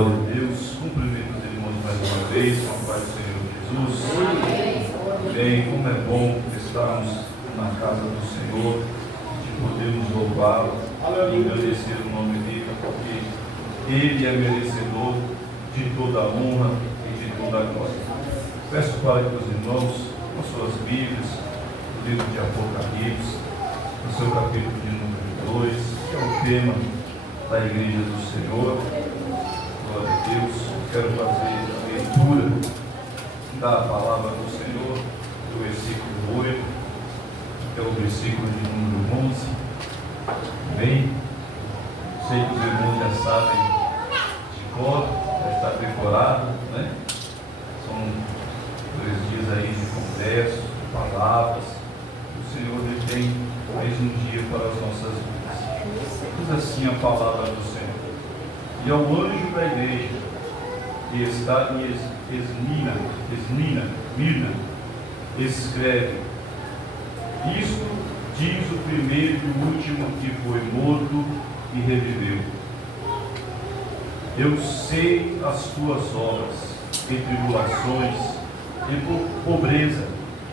Glória a Deus. Cumprimento os irmãos mais uma vez, com a paz do Senhor Jesus. Bem, como é bom estarmos na casa do Senhor, de podermos louvá-lo, agradecer o nome dele, porque ele é merecedor de toda a honra e de toda a glória. Peço para que os irmãos, com suas Bíblias, o livro de Apocalipse, no seu capítulo de número 2, que é o tema da Igreja do Senhor. Glória a Deus. Quero fazer a leitura da palavra do Senhor, do versículo 8, que é o versículo de número 11. Bem, sei que os irmãos já sabem de cor, já está decorado, né? São 2 dias aí de conversa, de palavras. O Senhor ele tem mais um dia para as nossas vidas. Diz assim a palavra do Senhor. E ao anjo da igreja que está em Esmirna, escreve: isto diz o primeiro e o último que foi morto e reviveu. Eu sei as tuas obras, e tribulações, e pobreza,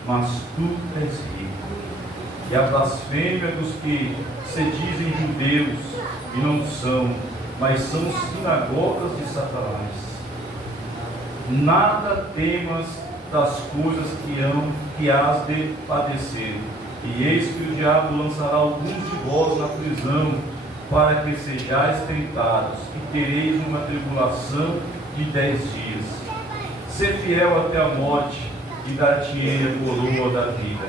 mas tu és rico. E a blasfêmia dos que se dizem judeus e não são, mas são sinagogas de Satanás. Nada temas das coisas que hás de padecer. E eis que o diabo lançará alguns de vós na prisão, para que sejais tentados, e tereis uma tribulação de 10 dias. Sê fiel até a morte, e dar-te-ei a coroa da vida.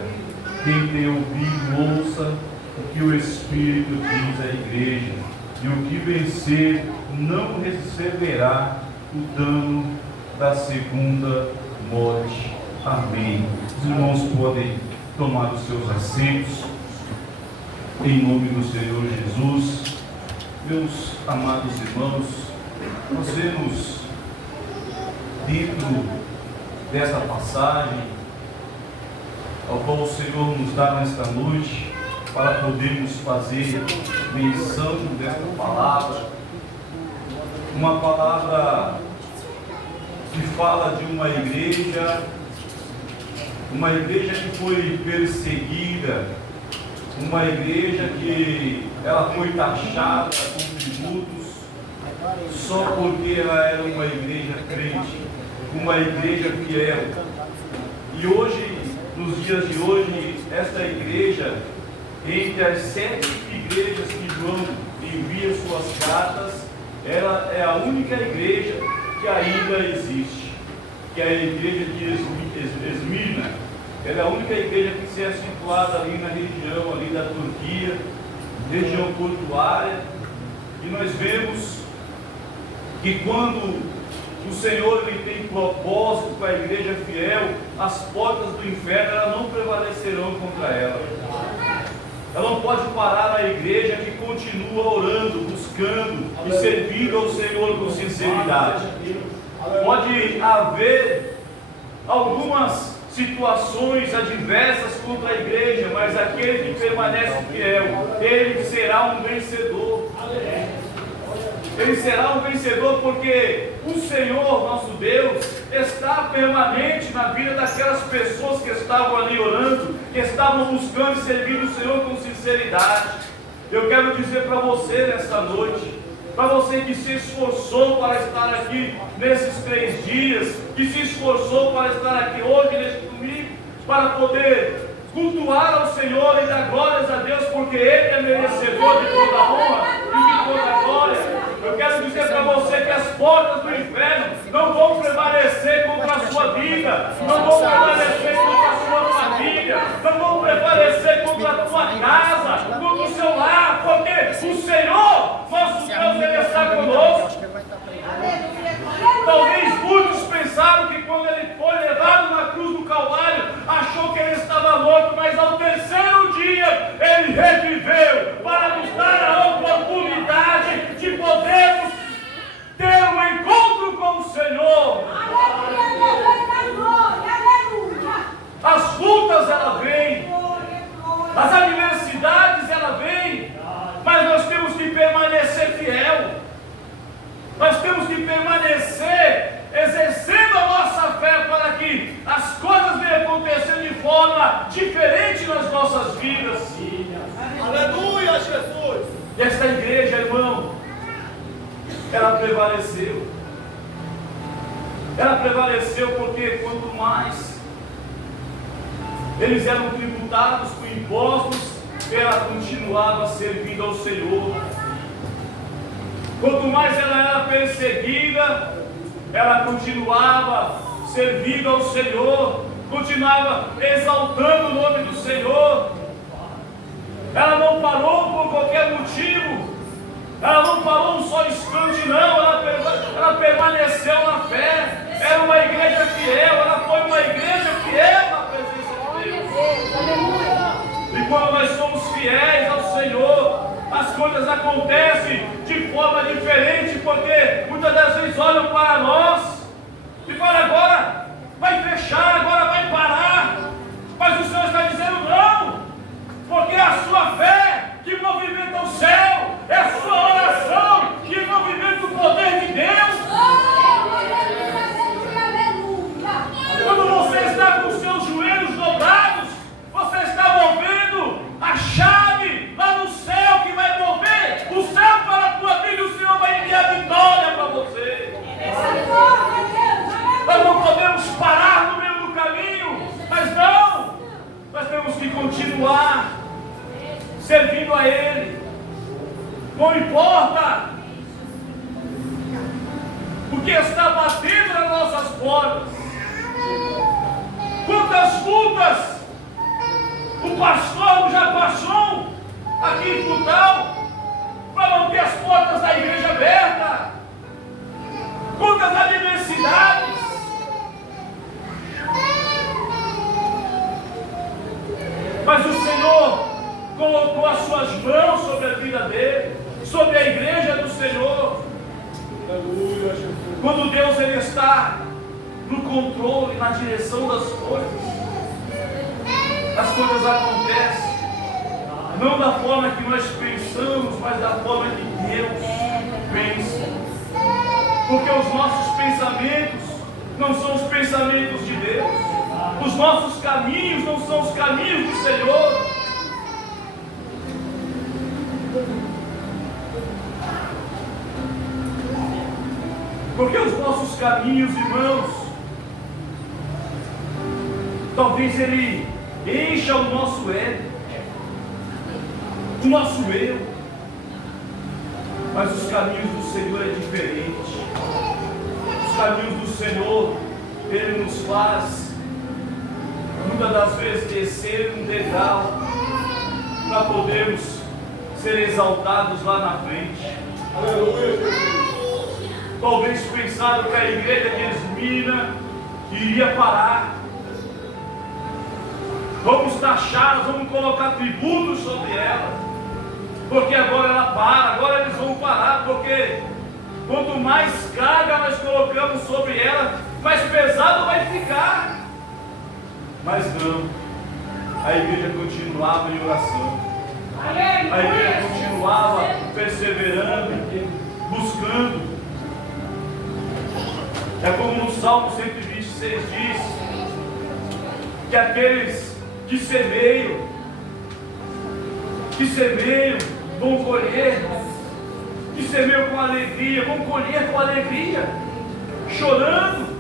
Quem tem ouvido, ouça o que o Espírito diz à igreja. E o que vencer não receberá o dano da segunda morte. Amém. Os irmãos podem tomar os seus assentos, em nome do Senhor Jesus. Meus amados irmãos, nós vemos dentro desta passagem, ao qual o Senhor nos dá nesta noite, para podermos fazer menção desta palavra, uma palavra que fala de uma igreja que foi perseguida, uma igreja que ela foi taxada com tributos, só porque ela era uma igreja crente, uma igreja fiel. E hoje, nos dias de hoje, esta igreja, entre as 7 igrejas que João envia suas cartas, ela é a única igreja que ainda existe, que é a igreja de Esmirna. Ela é a única igreja que se é situada ali na região ali da Turquia, região portuária. E nós vemos que quando o Senhor ele tem propósito com a igreja fiel, as portas do inferno elas não prevalecerão contra ela. Ela não pode parar a igreja que continua orando, buscando e servindo ao Senhor com sinceridade. Pode haver algumas situações adversas contra a igreja, mas aquele que permanece fiel, ele será um vencedor. Ele será um vencedor porque o Senhor, nosso Deus, está permanente na vida daquelas pessoas que estavam ali orando, que estavam buscando e servindo o Senhor com sinceridade. Eu quero dizer para você nesta noite, para você que se esforçou para estar aqui nesses 3 dias, que se esforçou para estar aqui hoje, neste domingo, para poder cultuar ao Senhor e dar glórias a Deus, porque Ele é merecedor de toda a honra e de toda a glória. Eu quero dizer para você que as portas do inferno não vão prevalecer contra a sua vida, não vão prevalecer contra a sua família, não vão prevalecer contra a tua casa, contra o seu lar, porque o Senhor, nosso Deus, Ele está conosco. Talvez muitos pensaram que quando Ele foi levado na cruz do Calvário, achou que Ele estava morto, mas ao 3º dia Ele reviveu para nos dar a oportunidade de podermos ter um encontro com o Senhor. As lutas ela vem, as adversidades ela vem, mas nós temos que permanecer fiel. Nós temos que permanecer nossas vidas. Aleluia, Jesus. E esta igreja, irmão, ela prevaleceu. Ela prevaleceu porque quanto mais eles eram tributados com impostos, ela continuava servindo ao Senhor. Quanto mais ela era perseguida, ela continuava servindo ao Senhor, continuava exaltando o nome do Senhor. Ela não parou por qualquer motivo, ela não parou um só instante, não, ela permaneceu na fé. Era uma igreja fiel, ela foi uma igreja fiel na presença de Deus. E quando nós somos fiéis ao Senhor, as coisas acontecem de forma diferente, porque muitas das vezes olham para nós e falam: agora vai fechar, agora vai parar. Mas o Senhor está dizendo: não, porque é a sua fé que movimenta o céu, é a sua oração que movimenta o poder de Deus. Quando você está com os seus joelhos dobrados, você está movendo a chave lá no céu que vai mover o céu para a tua vida. O Senhor vai enviar vitória para você. Nós não podemos parar no meio do caminho, mas não, nós temos que continuar servindo a Ele. Não importa o que está batendo nas nossas portas, quantas lutas o pastor já passou aqui em Frutal para manter as portas da igreja abertas, quantas adversidades. Mas o Senhor colocou as suas mãos sobre a vida dele, sobre a igreja do Senhor. Quando Deus ele está no controle, na direção das coisas, as coisas acontecem não da forma que nós pensamos, mas da forma que Deus pensa. Porque os nossos pensamentos não são os pensamentos de Deus, os nossos caminhos não são os caminhos do Senhor. Porque os nossos caminhos, irmãos, talvez ele encha o nosso ego, o nosso eu, mas os caminhos do Senhor é diferente. Os caminhos do Senhor, Ele nos faz muitas das vezes descer um degrau para podermos ser exaltados lá na frente. Aleluia. Talvez pensaram que a igreja de Esmina iria parar. Vamos taxá-las, vamos colocar tributos sobre ela, porque agora ela para, agora eles vão parar, porque quanto mais carga nós colocamos sobre ela, mais pesado vai ficar. Mas não, a igreja continuava em oração, a igreja continuava perseverando, buscando. É como no Salmo 126 diz, que aqueles que semeiam vão colher, que semeiam com alegria, vão colher com alegria, chorando.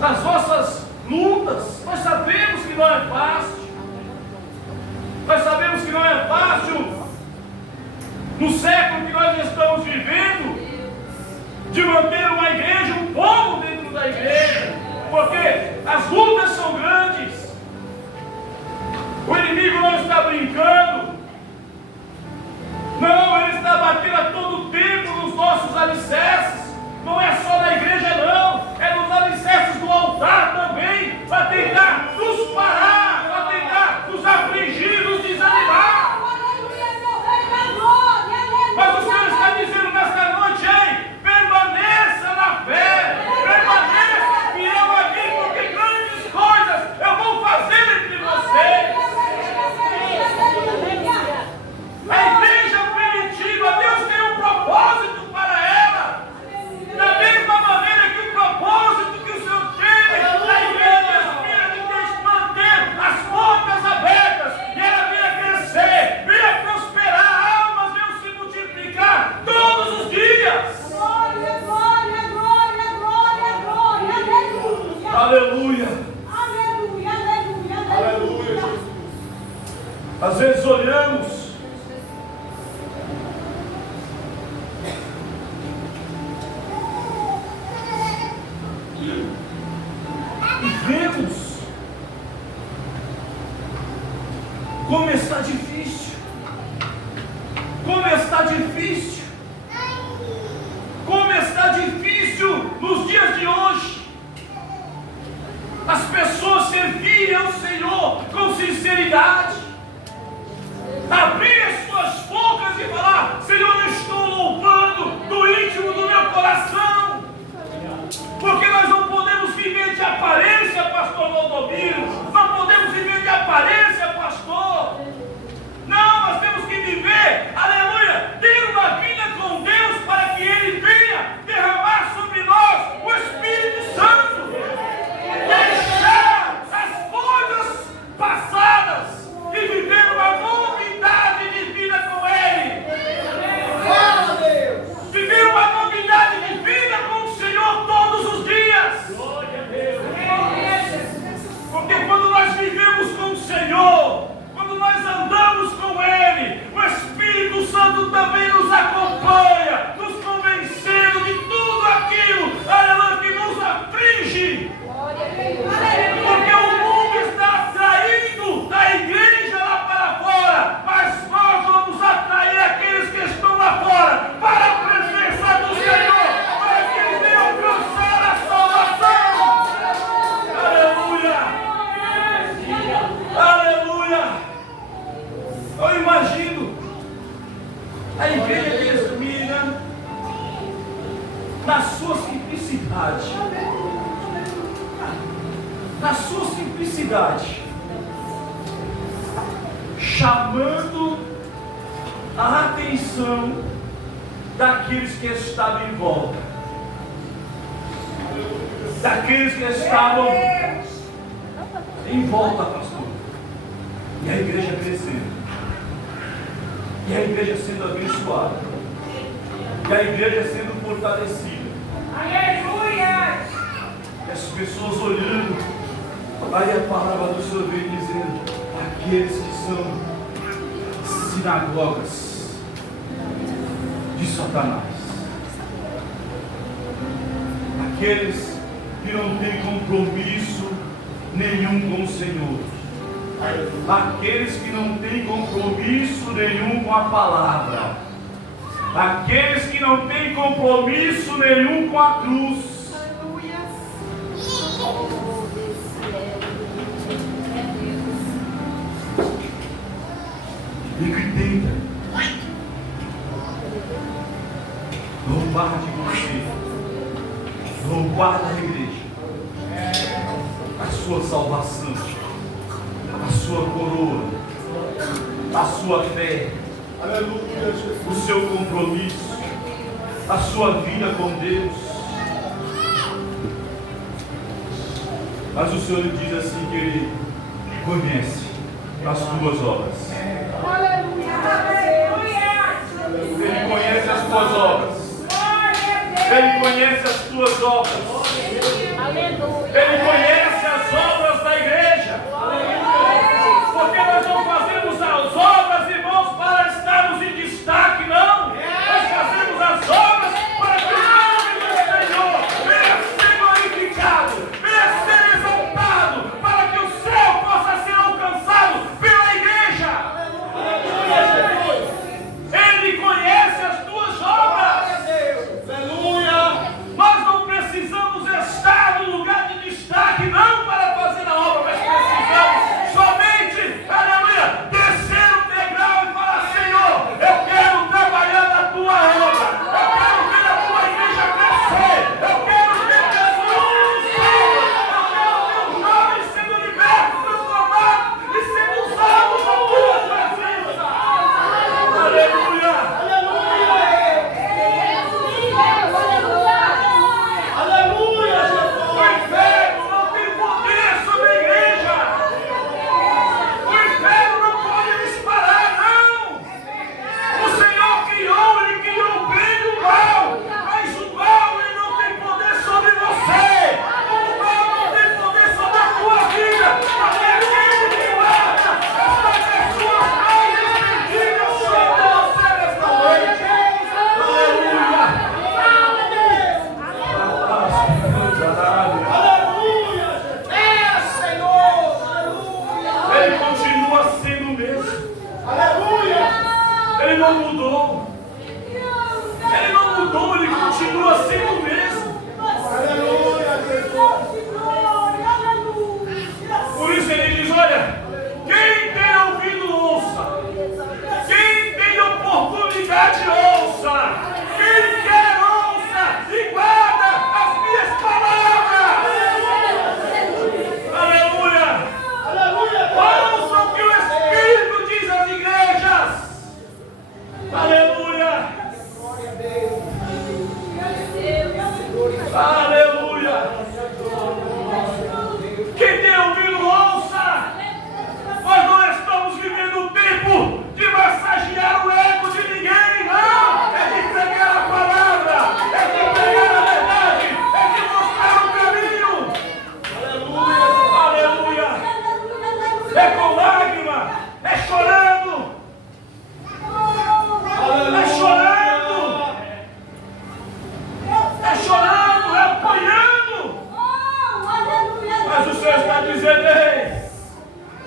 Nas nossas lutas, nós sabemos que não é fácil, nós sabemos que não é fácil, no século que nós estamos vivendo, de manter uma igreja, um povo dentro da igreja, porque as lutas são grandes, o inimigo não está brincando, não, ele está batendo a todo tempo nos nossos alicerces, não é só na igreja não, é nos alicerces do altar também, para tentar nos parar, para tentar nos afligir, nos desanimar. Mas o Senhor está dizendo nesta noite, ei, permaneça na fé, permaneça fiel a mim, porque grandes coisas eu vou fazer entre vocês. A igreja primitiva, Deus tem um todos os dias. Glória, glória, glória, glória, glória. Aleluia. Aleluia, aleluia, Aleluia, Jesus. Às vezes olhamos e vemos como está difícil. Como está difícil. Como está difícil nos dias de hoje. As pessoas servirem ao Senhor com sinceridade. Abrir as suas bocas e falar: Senhor, eu estou louvando do íntimo do meu coração. Porque nós não podemos viver de aparência, pastor Valdomiro. Não podemos viver de aparência, pastor. Não, nós temos que viver, aleluia, ter uma vida com Deus para que Ele venha derramar sobre nós o Espírito Santo. Deixar as coisas passadas e viver uma novidade de vida com Ele. Glória a Deus. Viver uma novidade de vida com o Senhor todos os dias. Glória a Deus. Porque quando nós vivemos com o Senhor, quando nós andamos com Ele, o Espírito Santo também nos acompanha, nos convencendo de tudo aquilo, aleluia, que nos aflige. Porque o mundo está atraindo da igreja lá para fora, mas nós vamos atrair aqueles que estão lá fora para a presença do Senhor, para que eles venham alcançar a salvação. Aleluia! Aleluia! Eu imagino a igreja de Esmirna na sua simplicidade. Na sua simplicidade, chamando a atenção daqueles que estavam em volta, daqueles que estavam em volta, pastor. E a igreja crescendo, e a igreja sendo abençoada, e a igreja sendo fortalecida. Aleluia! E as pessoas olhando. Aí a palavra do Senhor vem dizendo: aqueles que são sinagogas de Satanás, aqueles que não têm compromisso nenhum com o Senhor, aqueles que não têm compromisso nenhum com a palavra, aqueles que não têm compromisso nenhum com a cruz. E que tenta roubar de você, roubar da igreja, a sua salvação, a sua coroa, a sua fé, Aleluia, Jesus. o seu compromisso, a sua vida com Deus. Mas o Senhor diz assim que Ele conhece as tuas obras. Ele conhece as tuas obras. Ele conhece as tuas obras. Ele conhece as obras da igreja. Porque nós não fazemos as obras, irmãos, para estarmos em destaque, não. Nós fazemos as obras para que o nome do Senhor venha ser glorificado, venha ser exaltado, para que o céu possa ser alcançado pela igreja. Ele conhece as tuas obras. Aleluia. Nós não precisamos estar no lugar de destaque continua sendo o mesmo. Aleluia, Jesus. Glória, aleluia. Por isso ele diz: olha, quem tem ouvido, ouça. Quem tem oportunidade, ouça. Quem quer, ouça e guarda as minhas palavras. Aleluia. Aleluia. Ouça o que o Espírito diz às igrejas. Aleluia. Aleluia. Quem tem ouvido, ouça. Nós não estamos vivendo um tempo de massagear o ego de ninguém, não. É de pregar a palavra, é de pregar a verdade, é de mostrar o caminho. Aleluia. É com lágrima, é chorando, é chorando, é chorando, é apanhando. Mas o Senhor está dizendo: ei,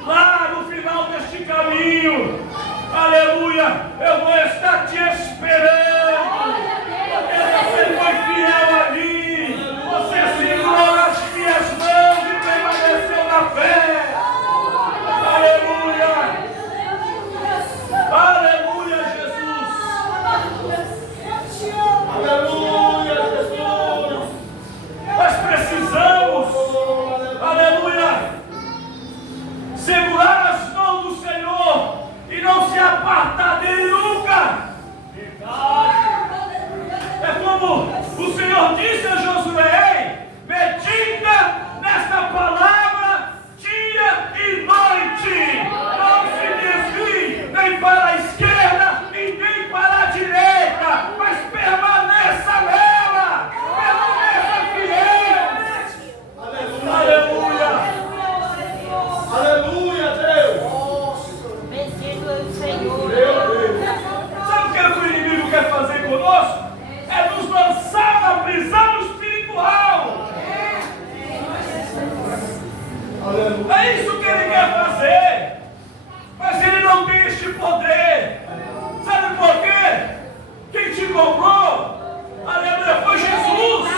lá no final deste caminho, aleluia, eu vou estar te esperando. Porque você foi fiel a mim, você segurou nas minhas mãos e permaneceu na fé. Aleluia, aleluia, Jesus. Aleluia, Jesus. Nós precisamos, aleluia, segurar as mãos do Senhor e não se apartar dele nunca. É como o Senhor disse a Josué: medita nesta palavra dia e noite, não se desvie nem para a esquerda e nem para a direita, mas permaneça nela, permaneça fiel. Aleluia. Aleluia, Deus. Senhor. Sabe o que o inimigo quer fazer conosco? É nos lançar na prisão espiritual. Aleluia. É isso que ele quer fazer. Mas ele não tem este poder. Sabe por quê? Quem te comprou, aleluia, foi Jesus.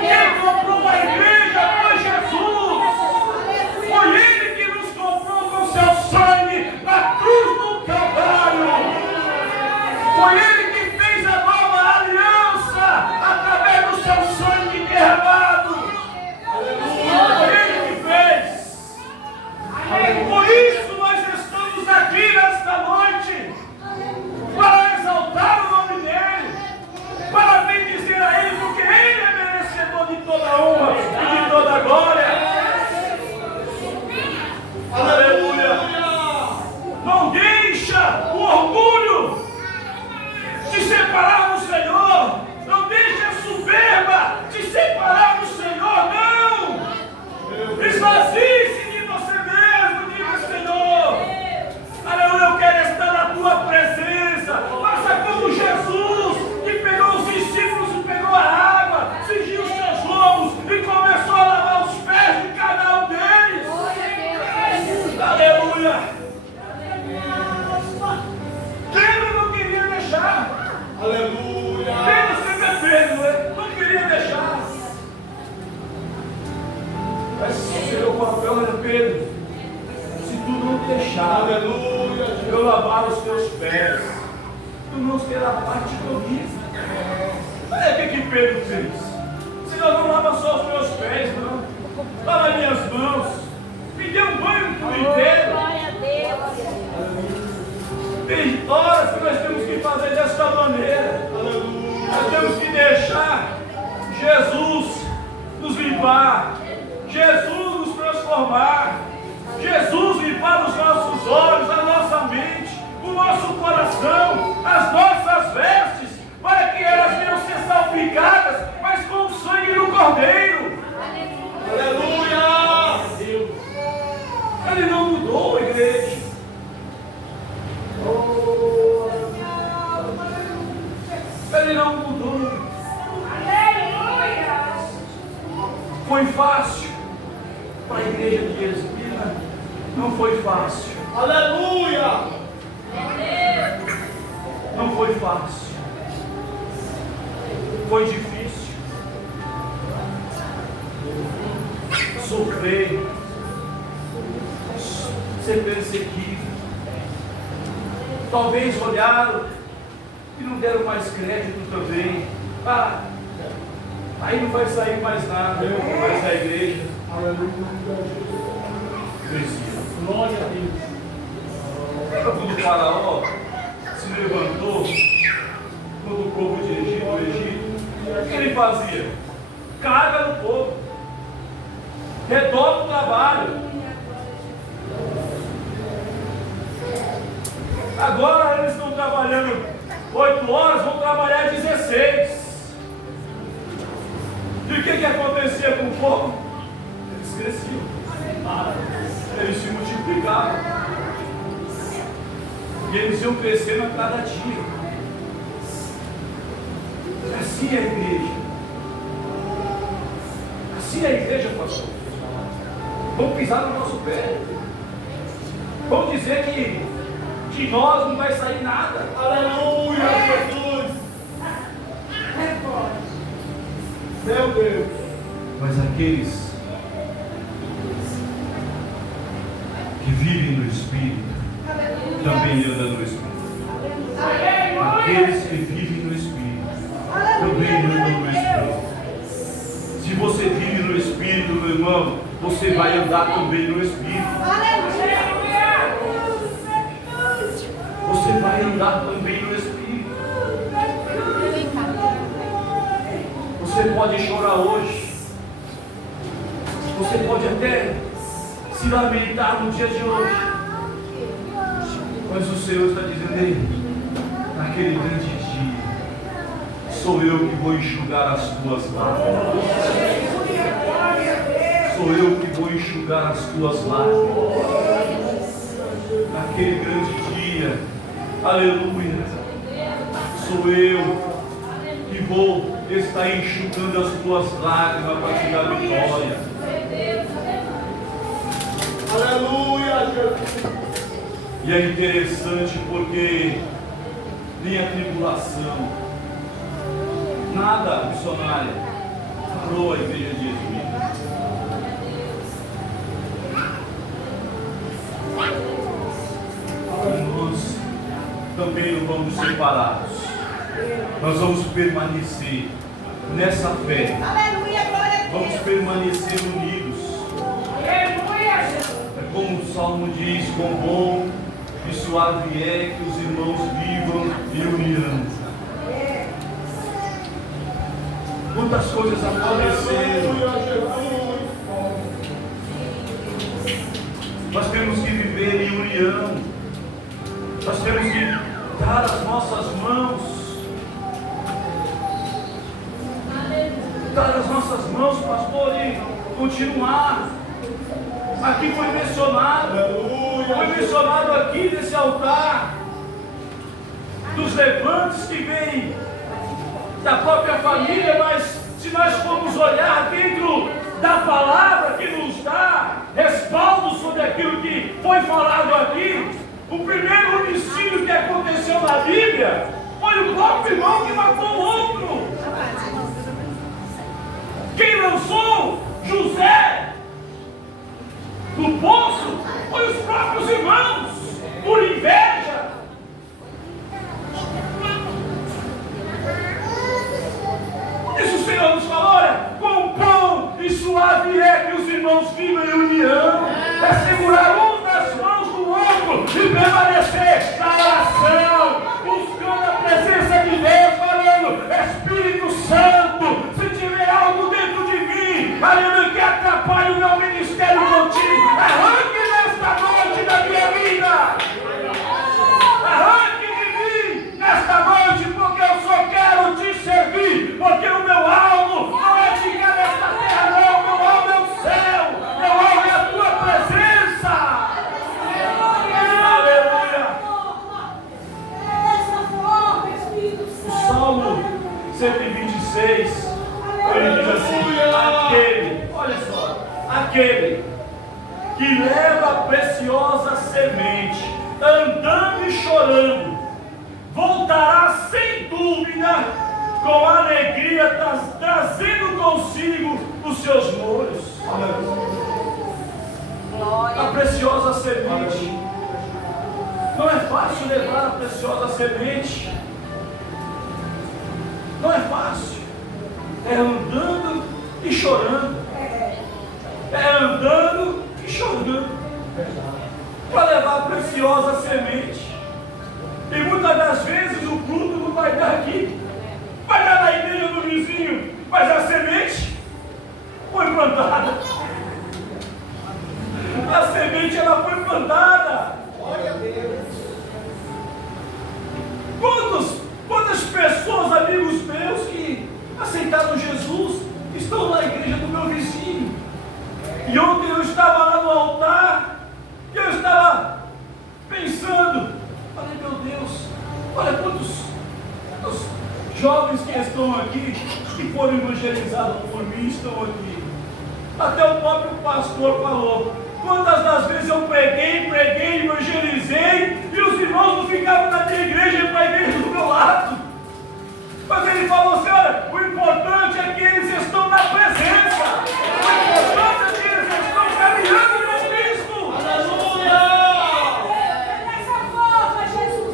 Quem comprou a igreja foi Jesus. Foi ele que nos comprou com seu sangue na cruz do Calvário. Foi ele que fez a nova aliança através do seu sangue derramado. Foi ele que fez. Por isso nós estamos aqui nesta noite, para exaltar o nome dele, para bendizer a ele, porque ele é merecedor de toda honra e de toda glória. Aleluia. Não deixa o orgulho te separar do Senhor. Não deixa a soberba te separar do Senhor, não. Esvazie-se de você mesmo, diga: Senhor, aleluia, eu quero estar na tua presença. Faça como Jesus, que pegou os discípulos e pegou a água, cingiu os seus lombos e começou a lavar os pés de cada um deles. Aleluia. Pedro não queria deixar. Aleluia. Pedro sempre é Pedro, né? Não queria deixar. Mas Senhor, o papel era: Pedro, se tu não deixar, Aleluia. eu lavar os teus pés, tu não terá parte comigo. Olha o que Pedro fez. Senhor, não lava só os meus pés, não. Lava minhas mãos. Me dê um banho por inteiro. Glória a Deus. Tem horas que nós temos que fazer desta maneira. Nós temos que deixar Jesus nos limpar, Jesus nos transformar, Jesus limpar os nossos olhos, a nossa mente, o nosso coração, as nossas vestes, para que elas venham ser salpicadas, mas com o sangue do Cordeiro. Aleluia. Ele não mudou, igreja. Ele não mudou. Foi fácil para a igreja de Esmina? Não foi fácil. Aleluia. Não foi fácil. Foi difícil. sofrer, ser perseguido. Talvez olharam e não deram mais crédito também. Aí não vai sair mais nada, vai sair a igreja. Glória a Deus. Lembra quando o faraó se levantou quando o povo de Egito, o que ele fazia? Carga no povo, redobra o trabalho. Agora eles estão trabalhando 8 horas, vão trabalhar 16. E o que acontecia com o povo? Eles cresciam, eles se multiplicavam, e eles iam crescendo a cada dia. Assim é a igreja. Assim é a igreja, pastor. Vão pisar no nosso pé. Vão dizer que de nós não vai sair nada. Aleluia, Jesus. Meu Deus. Mas aqueles que vivem no Espírito também andam no Espírito. Aqueles que vivem no Espírito também andam no Espírito. Se você vive no Espírito, meu irmão, você vai andar também no Espírito. Você vai andar também no Espírito. Você pode chorar hoje. Você pode até se lamentar no dia de hoje. Mas o Senhor está dizendo: ei, naquele grande dia, sou eu que vou enxugar as tuas lágrimas. Sou eu que vou enxugar as tuas lágrimas. Naquele grande dia, aleluia, sou eu que vou estar enxugando as tuas lágrimas para te dar vitória. Aleluia, Jesus. E é interessante porque nem a tribulação, nada, missionária, parou a igreja de Jesus. Nós também não vamos ser parados. Nós vamos permanecer nessa fé. Vamos permanecer unidos. É como o Salmo diz: quão bom e suave é que os irmãos vivam em união. Quantas coisas aconteceram. Nós temos que viver em união. Nós temos que dar as nossas mãos. Dar as nossas mãos, pastor, e continuar. Aqui foi mencionado aqui nesse altar, dos levantes que vêm da própria família, mas se nós formos olhar dentro da palavra que nos dá respaldo sobre aquilo que foi falado aqui, o primeiro homicídio que aconteceu na Bíblia foi o próprio irmão que matou o outro. Quem lançou José do poço foi os próprios irmãos, por inveja. Por isso o Senhor nos fala: olha, quão bom e suave é que os irmãos vivam em união. É segurar um nas mãos do outro e permanecer na oração, buscando a presença de Deus, falando: Espírito Santo, se tiver algo dentro de mim, aleluia, que atrapalhe o meu ministério contigo, arranque nesta noite da minha vida. Arranque de mim nesta noite, porque eu só quero te servir, porque o meu alvo não é ficar nesta terra, não. Meu alvo é o céu, meu alvo é a tua presença. Aleluia. O Salmo 126, ele diz assim: olha só, aquele que leva a preciosa semente, andando e chorando, voltará sem dúvida, com alegria, trazendo consigo os seus molhos. fácil levar a preciosa semente. Não é fácil. É andando e chorando. É andando e chorando. Para levar a preciosa semente. E muitas das vezes o fruto não vai dar aqui. Vai dar na igreja do vizinho. Mas a semente foi plantada. A semente ela foi plantada. Glória a Deus. Quantas pessoas, amigos meus, que aceitaram Jesus, estão na igreja do meu vizinho. E ontem eu estava lá no altar, e eu estava pensando, falei, meu Deus, olha quantos jovens que estão aqui, que foram evangelizados por mim, estão aqui. Até o próprio pastor falou, quantas das vezes eu preguei, evangelizei, e os irmãos não ficavam na minha igreja e para a igreja do meu lado. Mas ele falou assim, olha, o importante é que eles estão na presença. O importante é que eles estão caminhando com Cristo. Aleluia.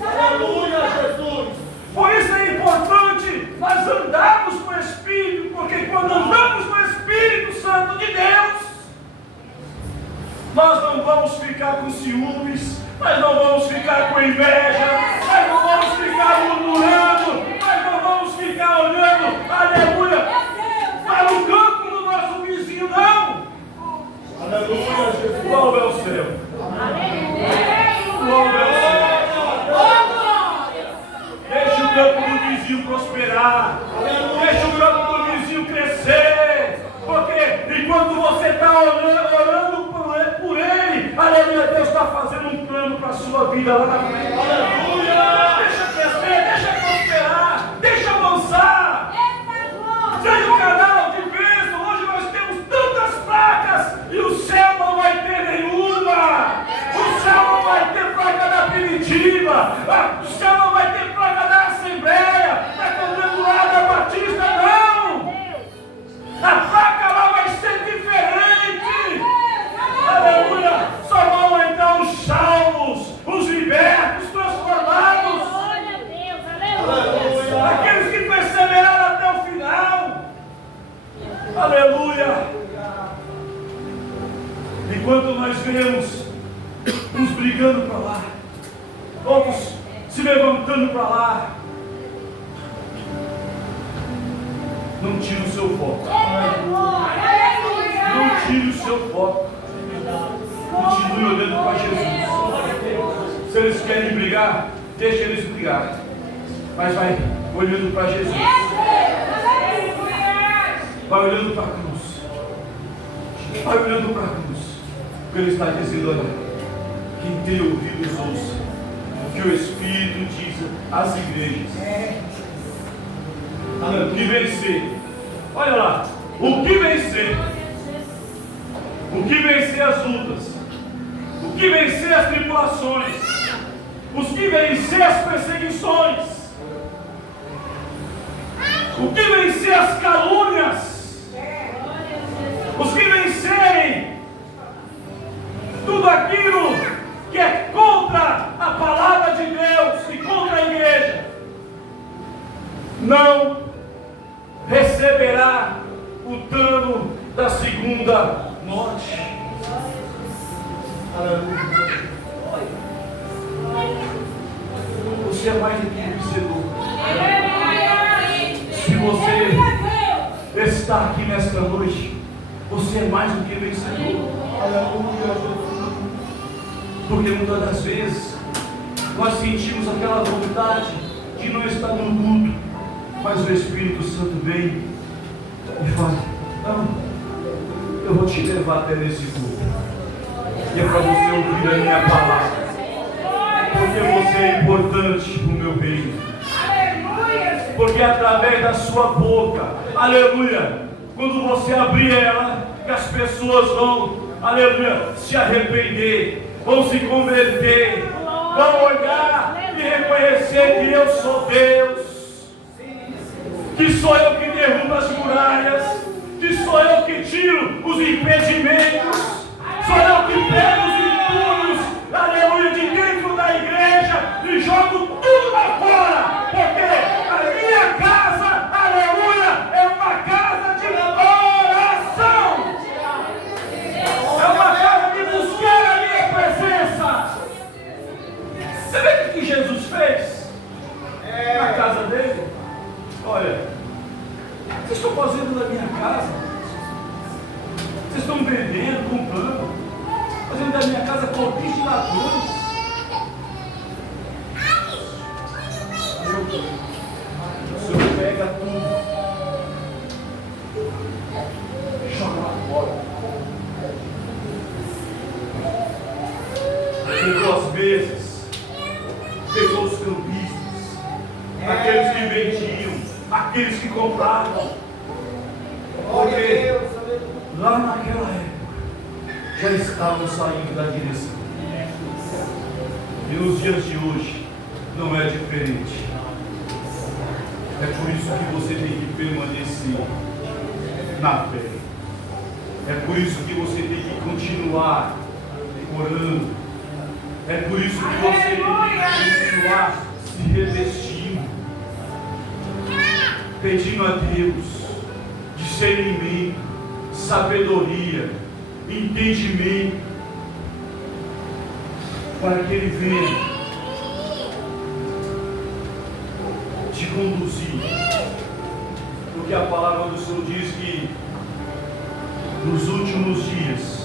Aleluia, Jesus. Por isso é importante nós andarmos com o Espírito, porque quando andamos com o Espírito Santo de Deus, nós não vamos ficar com ciúmes, nós não vamos ficar com inveja, nós não vamos ficar murmurando, nós não vamos ficar olhando, aleluia, para o campo do nosso vizinho, não. Aleluia, Jesus. Qual é o céu? Qual é o céu? Deixa o campo do vizinho prosperar, deixa o campo do vizinho crescer, porque enquanto você está orando por ele, aleluia, Deus está fazendo um plano para a sua vida lá na frente. Aleluia! Deixa crescer, deixa prosperar, deixa avançar. Seja um canal de bênção. Hoje nós temos tantas placas e o céu não vai ter nenhuma. O céu não vai ter placa da primitiva. O céu não vai ter placa da Assembleia, da Quadrangular, da Batista, não. A placa lá vai ser diferente. Aleluia! Só vão entrar os salvos, os libertos, transformados. Aleluia. Aqueles que perseveraram até o final. Aleluia! Enquanto nós vemos uns brigando para lá, outros se levantando para lá, não tire o seu foco. Não tire o seu foco. Continue olhando para Jesus. Se eles querem brigar, deixa eles brigar. Mas vai olhando para Jesus. Vai olhando para a cruz. Vai olhando para a cruz. Porque ele está dizendo, olha, quem tem ouvidos ouça o que o Espírito diz às igrejas. O que vencer. Olha lá. O que vencer. O que vencer as lutas. O que vencer as tribulações. Os que vencer as perseguições. O que vencer as calúnias. Os que vencerem tudo aquilo que é contra a palavra de Deus e contra a igreja, não receberá o dano da segunda morte. Você é mais do que vencedor. Se você está aqui nesta noite, você é mais do que vencedor. Porque muitas das vezes nós sentimos aquela vontade de não estar no culto, mas o Espírito Santo vem e fala, não, eu vou te levar até nesse culto, e é para você ouvir a minha palavra, porque você é importante para o meu reino, porque através da sua boca, aleluia, quando você abrir ela, que as pessoas vão, aleluia, se arrepender, vão se converter, vão olhar e reconhecer que eu sou Deus, que sou eu que derrubo as muralhas, que sou eu que tiro os impedimentos, sou eu que pego os entulhos, aleluia, de dentro da igreja e jogo tudo lá fora, porque a minha casa, aleluia, é uma casa de oração. É uma casa de buscar a minha presença. Você vê o que Jesus fez na casa dele? Olha, vocês estão fazendo na minha casa, vocês estão vendendo, comprando, fazendo da minha casa cortiço de ladrões. O Senhor pega tudo, joga lá fora. Pegou as mesas, pegou os cambistas, aqueles que vendiam, aqueles que compravam. Porque lá naquela época já estavam saindo da direção. E nos dias de hoje não é diferente. É por isso que você tem que permanecer na fé. É por isso que você tem que continuar orando. É por isso que você tem que continuar se revestindo, pedindo a Deus discernimento, sabedoria, entendimento, para que Ele venha te conduzir. Porque a palavra do Senhor diz que nos últimos dias,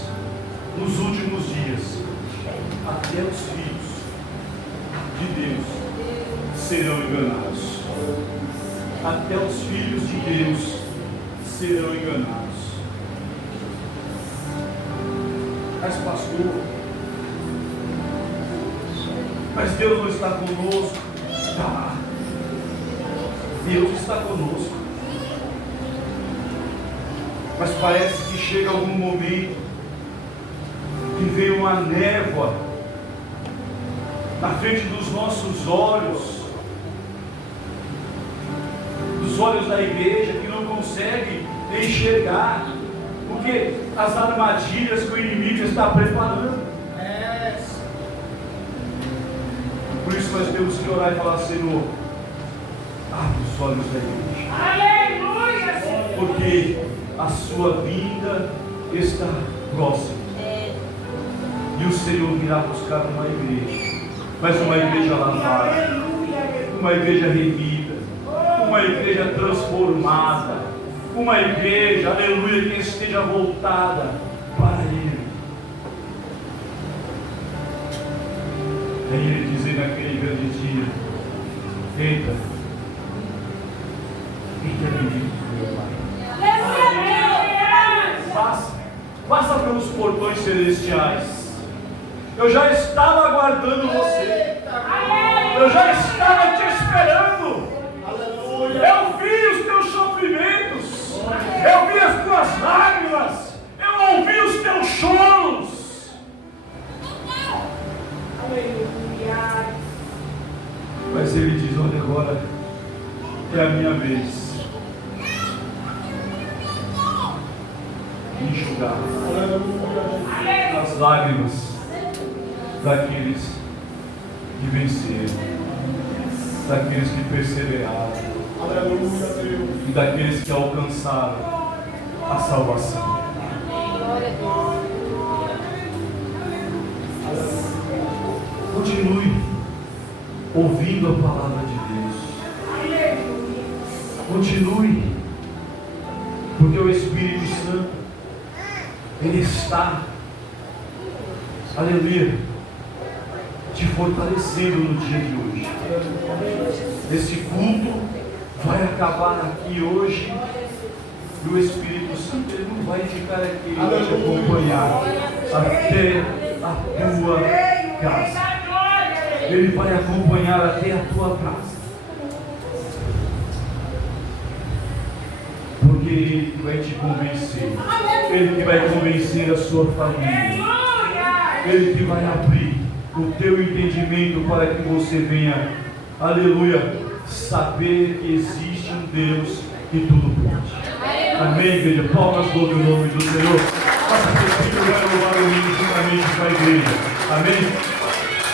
até os filhos de Deus serão enganados. Até os filhos de Deus serão enganados. Mas pastor, mas Deus não está conosco. Tá. Deus está conosco. Mas parece que chega algum momento que vem uma névoa na frente dos nossos olhos, dos olhos da igreja, que não consegue enxergar, porque as armadilhas que o inimigo está preparando. Por isso nós temos que orar e falar: Senhor, abre os olhos da igreja. Aleluia! Porque a sua vinda está próxima. E o Senhor virá buscar uma igreja, mas uma igreja lavada, uma igreja remida, uma igreja transformada, uma igreja, aleluia, que esteja voltada para Ele. Aí Ele dizia naquele grande dia: entra, bendito meu Pai. Passa pelos portões celestiais. Eu já estava aguardando você. Eu já estava te esperando. Eu vi os teus sofrimentos. Eu vi as tuas lágrimas. Eu ouvi os teus choros. Mas Ele diz: olha, agora é a minha vez. Enxugar as lágrimas daqueles que venceram, daqueles que perseveraram e daqueles que alcançaram a salvação. Continue ouvindo a palavra de Deus. Continue, porque o Espírito Santo, Ele está, aleluia, te fortalecendo no dia de hoje. Esse culto vai acabar aqui hoje, e o Espírito Santo, Ele não vai ficar aqui, Ele vai te acompanhar até a tua casa. Ele vai acompanhar até a tua casa, porque Ele que vai te convencer, Ele que vai convencer a sua família, Ele que vai abrir o teu entendimento para que você venha, aleluia, saber que existe um Deus que tudo pode. Amém, igreja? Palmas do nome do Senhor. Faça que o Filho vai louvar o mundo juntamente com a igreja. Amém?